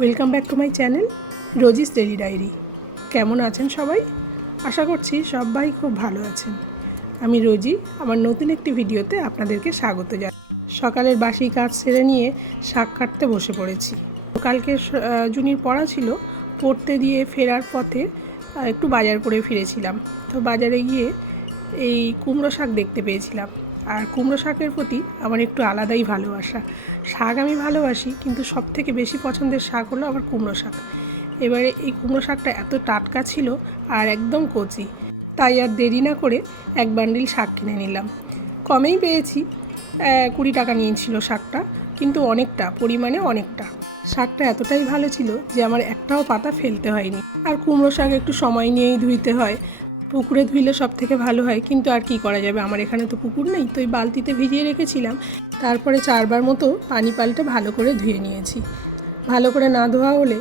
Welcome back to my channel Rosie's daily diary. কেমন আছেন সবাই? আশা করছি সবাই খুব ভালো আছেন। আমি রোজি, আমার নতুন একটি ভিডিওতে আপনাদেরকে স্বাগত জানাই। সকালের বাসি কাজ সেরে নিয়ে শাক কাটতে বসে পড়েছি। কালকে জুনির পড়া ছিল, পড়তে দিয়ে ফেরার পথে একটু বাজার করে ফিরেছিলাম। তো বাজারে গিয়ে এই কুমড়ো শাক দেখতে পেয়েছিলাম। আর কুমড়ো শাকের প্রতি আমার একটু আলাদাই ভালোবাসা। শাক আমি ভালোবাসি, কিন্তু সবথেকে বেশি পছন্দের শাক হলো আমার কুমড়ো শাক। এবারে এই কুমড়ো শাকটা এত টাটকা ছিল আর একদম কচি, তাই আর দেরি না করে এক বান্ডিল শাক কিনে নিলাম। কমেই পেয়েছি, 20 টাকা নিয়েছিল শাকটা, কিন্তু অনেকটা পরিমাণে অনেকটা। শাকটা এতটাই ভালো ছিল যে আমার একটাও পাতা ফেলতে হয়নি। আর কুমড়ো শাক একটু সময় নিয়েই ধুইতে হয়, পুকুরে ধুইলে সব থেকে ভালো হয়, কিন্তু আর কি করা যাবে, আমার এখানে তো পুকুর নেই। তো এই বালতিতে ভিজিয়ে রেখেছিলাম, তারপরে 4বার মতো পানি পাল্টে ভালো করে ধুয়ে নিয়েছি। ভালো করে না ধোয়া হলে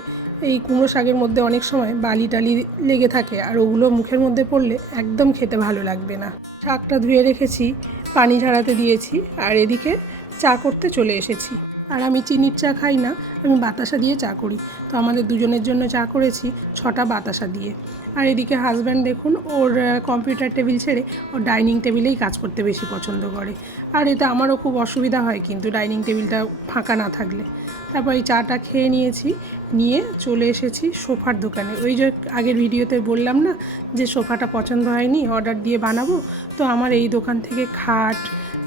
এই কুমড়ো শাকের মধ্যে অনেক সময় বালি টালি লেগে থাকে, আর ওগুলো মুখের মধ্যে পড়লে একদম খেতে ভালো লাগবে না। শাকটা ধুয়ে রেখেছি, পানি ঝরাতে দিয়েছি, আর এদিকে চা করতে চলে এসেছি। আর আমি চিনির চা খাই না, আমি বাতাসা দিয়ে চা করি। তো আমাদের দুজনের জন্য চা করেছি 6টা বাতাসা দিয়ে। আর এদিকে হাজব্যান্ড দেখুন, ওর কম্পিউটার টেবিল ছেড়ে ওর ডাইনিং টেবিলেই কাজ করতে বেশি পছন্দ করে। আর এতে আমারও খুব অসুবিধা হয় কিন্তু ডাইনিং টেবিলটা ফাঁকা না থাকলে। তারপর এই চাটা খেয়ে নিয়েছি, নিয়ে চলে এসেছি সোফার দোকানে। ওই যে আগের ভিডিওতে বললাম না যে সোফাটা পছন্দ হয়নি, অর্ডার দিয়ে বানাবো। তো আমার এই দোকান থেকে খাট,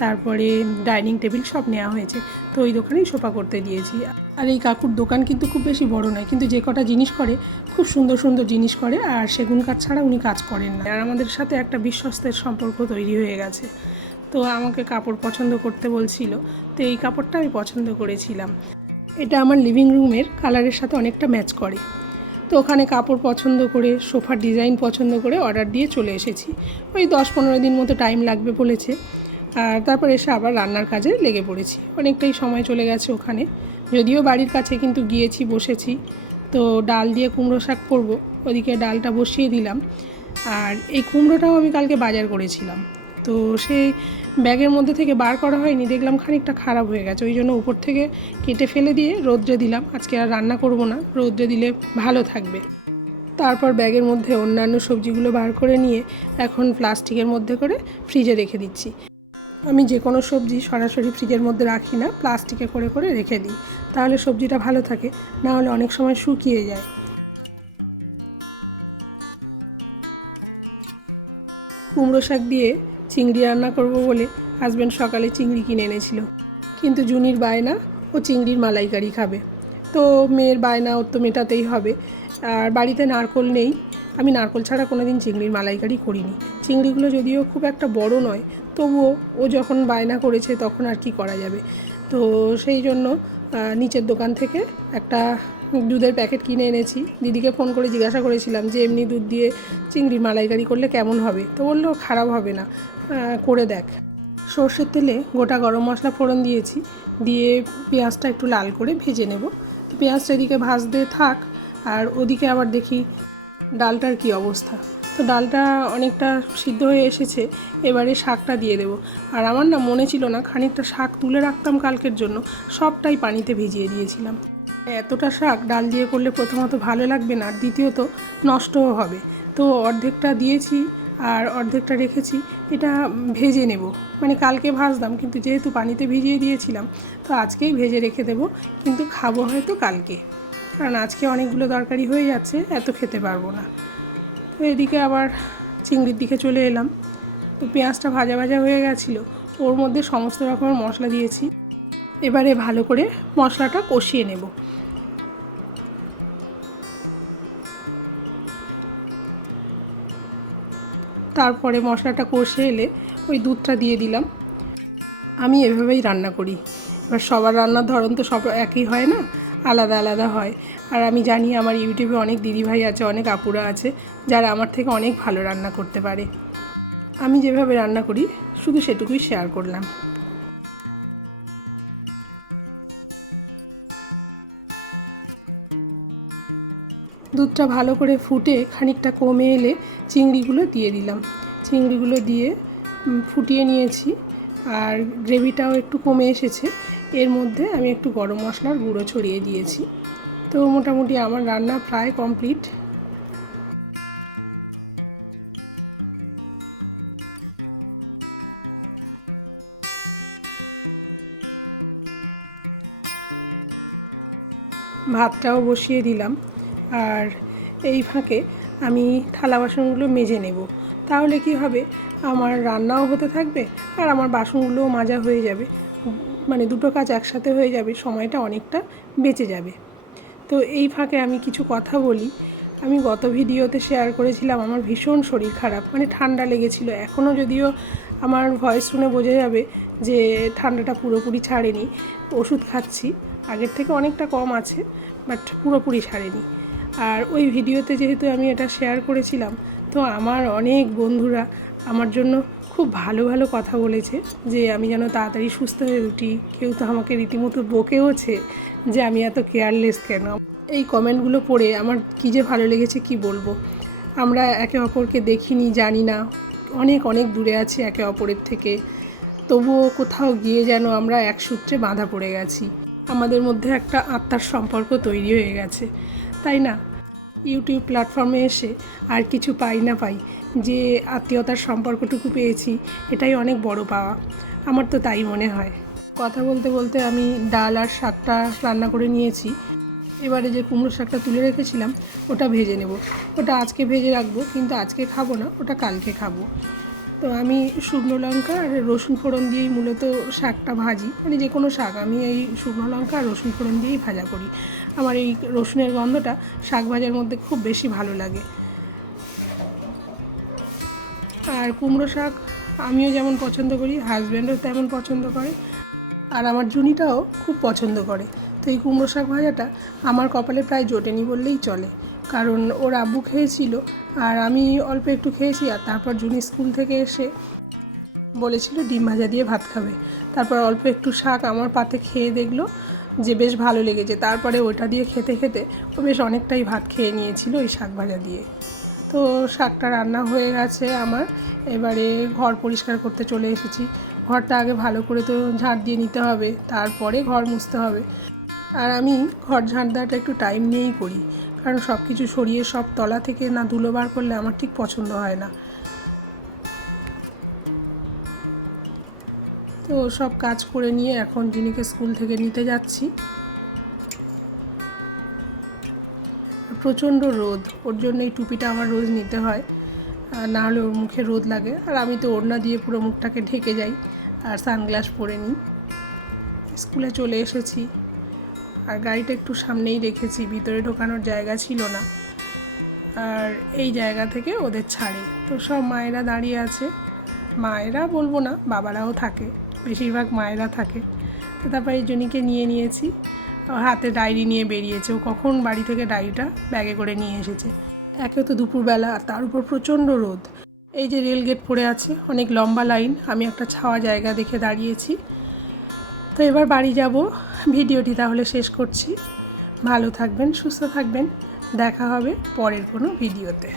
তারপরে ডাইনিং টেবিল সব নেওয়া হয়েছে। তো ওই দোকানেই সোফা করতে দিয়েছি। আর এই কাকুর দোকান কিন্তু খুব বেশি বড় নয়, কিন্তু যে কটা জিনিস করে খুব সুন্দর সুন্দর জিনিস করে, আর সেগুন কাঠ ছাড়া উনি কাজ করেন না। আর আমাদের সাথে একটা বিশ্বস্তের সম্পর্ক তৈরি হয়ে গেছে। তো আমাকে কাপড় পছন্দ করতে বলছিল, তো এই কাপড়টা আমি পছন্দ করেছিলাম। এটা আমার লিভিং রুমের কালারের সাথে অনেকটা ম্যাচ করে। তো ওখানে কাপড় পছন্দ করে, সোফার ডিজাইন পছন্দ করে অর্ডার দিয়ে চলে এসেছি। ওই 10-15 দিন মতো টাইম লাগবে বলেছে। আর তারপর এসে আবার রান্নার কাজে লেগে পড়েছি। অনেকটাই সময় চলে গেছে ওখানে, যদিও বাড়ির কাছে, কিন্তু গিয়েছি, বসেছি। তো ডাল দিয়ে কুমড়ো শাক করবো, ওদিকে ডালটা বসিয়ে দিলাম। আর এই কুমড়োটাও আমি কালকে বাজার করেছিলাম, তো সেই ব্যাগের মধ্যে থেকে বার করা হয়নি, দেখলাম খানিকটা খারাপ হয়ে গেছে। ওই জন্য উপর থেকে কেটে ফেলে দিয়ে রোদ্রে দিলাম। আজকে আর রান্না করব না, রোদ্রে দিলে ভালো থাকবে। তারপর ব্যাগের মধ্যে অন্যান্য সবজিগুলো বার করে নিয়ে এখন প্লাস্টিকের মধ্যে করে ফ্রিজে রেখে দিচ্ছি। আমি যে কোনো সবজি সরাসরি ফ্রিজের মধ্যে রাখি না, প্লাস্টিকে করে করে রেখে দিই, তাহলে সবজিটা ভালো থাকে, না হলে অনেক সময় শুকিয়ে যায়। কুমড়ো শাক দিয়ে চিংড়ি রান্না করব বলে হাজব্যান্ড সকালে চিংড়ি কিনে এনেছিল, কিন্তু জুনির বায়না ও চিংড়ির মালাইকারি খাবে। তো মেয়ের বায়না ওর তো মেটাতেই হবে। আর বাড়িতে নারকোল নেই, আমি নারকোল ছাড়া কোনো দিন চিংড়ির মালাইকারি করিনি। চিংড়িগুলো যদিও খুব একটা বড় নয়, তবুও ও যখন বায়না করেছে তখন আর কি করা যাবে। তো সেই জন্য নিচের দোকান থেকে একটা দুধের প্যাকেট কিনে এনেছি। দিদিকে ফোন করে জিজ্ঞাসা করেছিলাম যে এমনি দুধ দিয়ে চিংড়ির মালাইকারি করলে কেমন হবে, তো বললো খারাপ হবে না, করে দেখ। সর্ষের তেলে গোটা গরম মশলা ফোড়ন দিয়েছি, দিয়ে পেঁয়াজটা একটু লাল করে ভেজে নেব। তো পেঁয়াজটা এদিকে ভাজতে থাক, আর ওদিকে আবার দেখি ডালটার কি অবস্থা। তো ডালটা অনেকটা সিদ্ধ হয়ে এসেছে, এবারে শাকটা দিয়ে দেবো। আর আমার না মনে ছিল না, খানিকটা শাক তুলে রাখতাম কালকের জন্য, সবটাই পানিতে ভিজিয়ে দিয়েছিলাম। এতটা শাক ডাল দিয়ে করলে প্রথমত ভালো লাগবে না, আর দ্বিতীয়ত নষ্টও হবে। তো অর্ধেকটা দিয়েছি আর অর্ধেকটা রেখেছি, এটা ভেজে নেব। মানে কালকে ভাজতাম, কিন্তু যেহেতু পানিতে ভিজিয়ে দিয়েছিলাম, তো আজকেই ভেজে রেখে দেবো, কিন্তু খাবো হয়তো কালকে, কারণ আজকে অনেকগুলো তরকারি হয়ে যাচ্ছে, এত খেতে পারবো না। তো এদিকে আবার চিংড়ির দিকে চলে এলাম। তো পেঁয়াজটা ভাজা ভাজা হয়ে গেছিলো, ওর মধ্যে সমস্ত রকমের মশলা দিয়েছি। এবারে ভালো করে মশলাটা কষিয়ে নেব। তারপরে মশলাটা কষে এলে ওই দুধটা দিয়ে দিলাম। আমি এভাবেই রান্না করি। এবার সবার রান্নার ধরন তো সব একই হয় না, আলাদা আলাদা হয়। আর আমি জানি আমার ইউটিউবে অনেক দিদিভাই আছে, অনেক আপুরা আছে, যারা আমার থেকে অনেক ভালো রান্না করতে পারে। আমি যেভাবে রান্না করি শুধু সেটুকুই শেয়ার করলাম। দুধটা ভালো করে ফুটে খানিকটা কমে এলে চিংড়িগুলো দিয়ে দিলাম। চিংড়িগুলো দিয়ে ফুটিয়ে নিয়েছি, আর গ্রেভিটাও একটু কমে এসেছে। এর মধ্যে আমি একটু গরম মশলার গুঁড়ো ছড়িয়ে দিয়েছি। তো মোটামুটি আমার রান্না প্রায় কমপ্লিট। ভাতটাও বসিয়ে দিলাম, আর এই ফাঁকে আমি থালা বাসনগুলো মেজে নেব। তাহলে কি হবে, আমার রান্নাও হতে থাকবে আর আমার বাসনগুলোও মাজা হয়ে যাবে, মানে দুটো কাজ একসাথে হয়ে যাবে, সময়টা অনেকটা বেঁচে যাবে। তো এই ফাঁকে আমি কিছু কথা বলি। আমি গত ভিডিওতে শেয়ার করেছিলাম আমার ভীষণ শরীর খারাপ, মানে ঠান্ডা লেগেছিল। এখনও যদিও আমার ভয়েস শুনে বোঝা যাবে যে ঠান্ডাটা পুরোপুরি ছাড়েনি, ওষুধ খাচ্ছি, আগের থেকে অনেকটা কম আছে, বাট পুরোপুরি ছাড়েনি। আর ওই ভিডিওতে যেহেতু আমি এটা শেয়ার করেছিলাম, তো আমার অনেক বন্ধুরা আমার জন্য খুব ভালো ভালো কথা বলেছে যে আমি যেন তাড়াতাড়ি সুস্থ হয়ে উঠি। কেউ তো আমাকে রীতিমতো বকেওছে যে আমি এত কেয়ারলেস কেন। এই কমেন্টগুলো পড়ে আমার কী যে ভালো লেগেছে কি বলবো। আমরা একে অপরকে দেখিনি, জানি না, অনেক অনেক দূরে আছি একে অপরের থেকে, তবুও কোথাও গিয়ে যেন আমরা এক সূত্রে বাঁধা পড়ে গেছি। আমাদের মধ্যে একটা আত্মার সম্পর্ক তৈরি হয়ে গেছে, তাই না? ইউটিউব প্ল্যাটফর্মে এসে আর কিছু পাই না পাই, যে আত্মীয়তার সম্পর্কটুকু পেয়েছি, এটাই অনেক বড় পাওয়া। আমার তো তাই মনে হয়। কথা বলতে বলতে আমি ডাল আর শাকটা রান্না করে নিয়েছি। এবারে যে কুমড়ো শাকটা তুলে রেখেছিলাম ওটা ভেজে নেব। ওটা আজকে ভেজে রাখবো, কিন্তু আজকে খাবো না, ওটা কালকে খাবো। তো আমি শুকনো লঙ্কা আর রসুন ফোড়ন দিয়েই মূলত শাকটা ভাজি, মানে যে কোনো শাক আমি এই শুকনো লঙ্কা আর রসুন ফোড়ন দিয়েই ভাজা করি। আমার এই রসুনের গন্ধটা শাক ভাজার মধ্যে খুব বেশি ভালো লাগে। আর কুমড়ো শাক আমিও যেমন পছন্দ করি, হাজব্যান্ডও তেমন পছন্দ করে, আর আমার জুনিটাও খুব পছন্দ করে। তো এই কুমড়ো শাক ভাজাটা আমার কপালে প্রায় জোটেনি বললেই চলে, কারণ ওর আব্বু খেয়েছিল আর আমি অল্প একটু খেয়েছি। আর তারপর জুনি স্কুল থেকে এসে বলেছিল ডিম ভাজা দিয়ে ভাত খাবে, তারপর অল্প একটু শাক আমার পাতে খেয়ে দেখলো যে বেশ ভালো লেগেছে। তারপরে ওটা দিয়ে খেতে খেতে ও বেশ অনেকটাই ভাত খেয়ে নিয়েছিল ওই শাক ভাজা দিয়ে। তো শাকটা রান্না হয়ে গেছে আমার। এবারে ঘর পরিষ্কার করতে চলে এসেছি। ঘরটা আগে ভালো করে তো ঝাঁট দিয়ে নিতে হবে, তারপরে ঘর মুছতে হবে। আর আমি ঘর ঝাঁট দেওয়াটা একটু টাইম নিয়েই করি, কারণ সব কিছু সরিয়ে সব তলা থেকে না ধুলো বার করলে আমার ঠিক পছন্দ হয় না। তো সব কাজ করে নিয়ে এখন জিনিকে স্কুল থেকে নিতে যাচ্ছি। প্রচণ্ড রোদ, ওর জন্য এই টুপিটা আমার রোজ নিতে হয়, না হলে ওর মুখে রোদ লাগে। আর আমি তো ওড়না দিয়ে পুরো মুখটাকে ঢেকে যাই আর সানগ্লাস পরে নিই। স্কুলে চলে এসেছি, আর গাড়িটা একটু সামনেই রেখেছি, ভিতরে ঢোকানোর জায়গা ছিল না, আর এই জায়গা থেকে ওদের ছাড়ে। তো সব মায়েরা দাঁড়িয়ে আছে, মায়েরা বলবো না, বাবারাও থাকে, বেশিরভাগ মায়েরা থাকে। তো তারপর এই জনিকে নিয়ে নিয়েছি, হাতে ডায়েরি নিয়ে বেরিয়েছে। ও কখন বাড়ি থেকে ডায়েরিটা ব্যাগে করে নিয়ে এসেছে। একে তো দুপুরবেলা, আর তার উপর প্রচণ্ড রোদ। এই যে রেলগেট পড়ে আছে, অনেক লম্বা লাইন, আমি একটা ছাওয়া জায়গা দেখে দাঁড়িয়েছি। তো এবার বাড়ি যাব। ভিডিওটি তাহলে শেষ করছি। ভালো থাকবেন, সুস্থ থাকবেন, দেখা হবে পরের কোনো ভিডিওতে।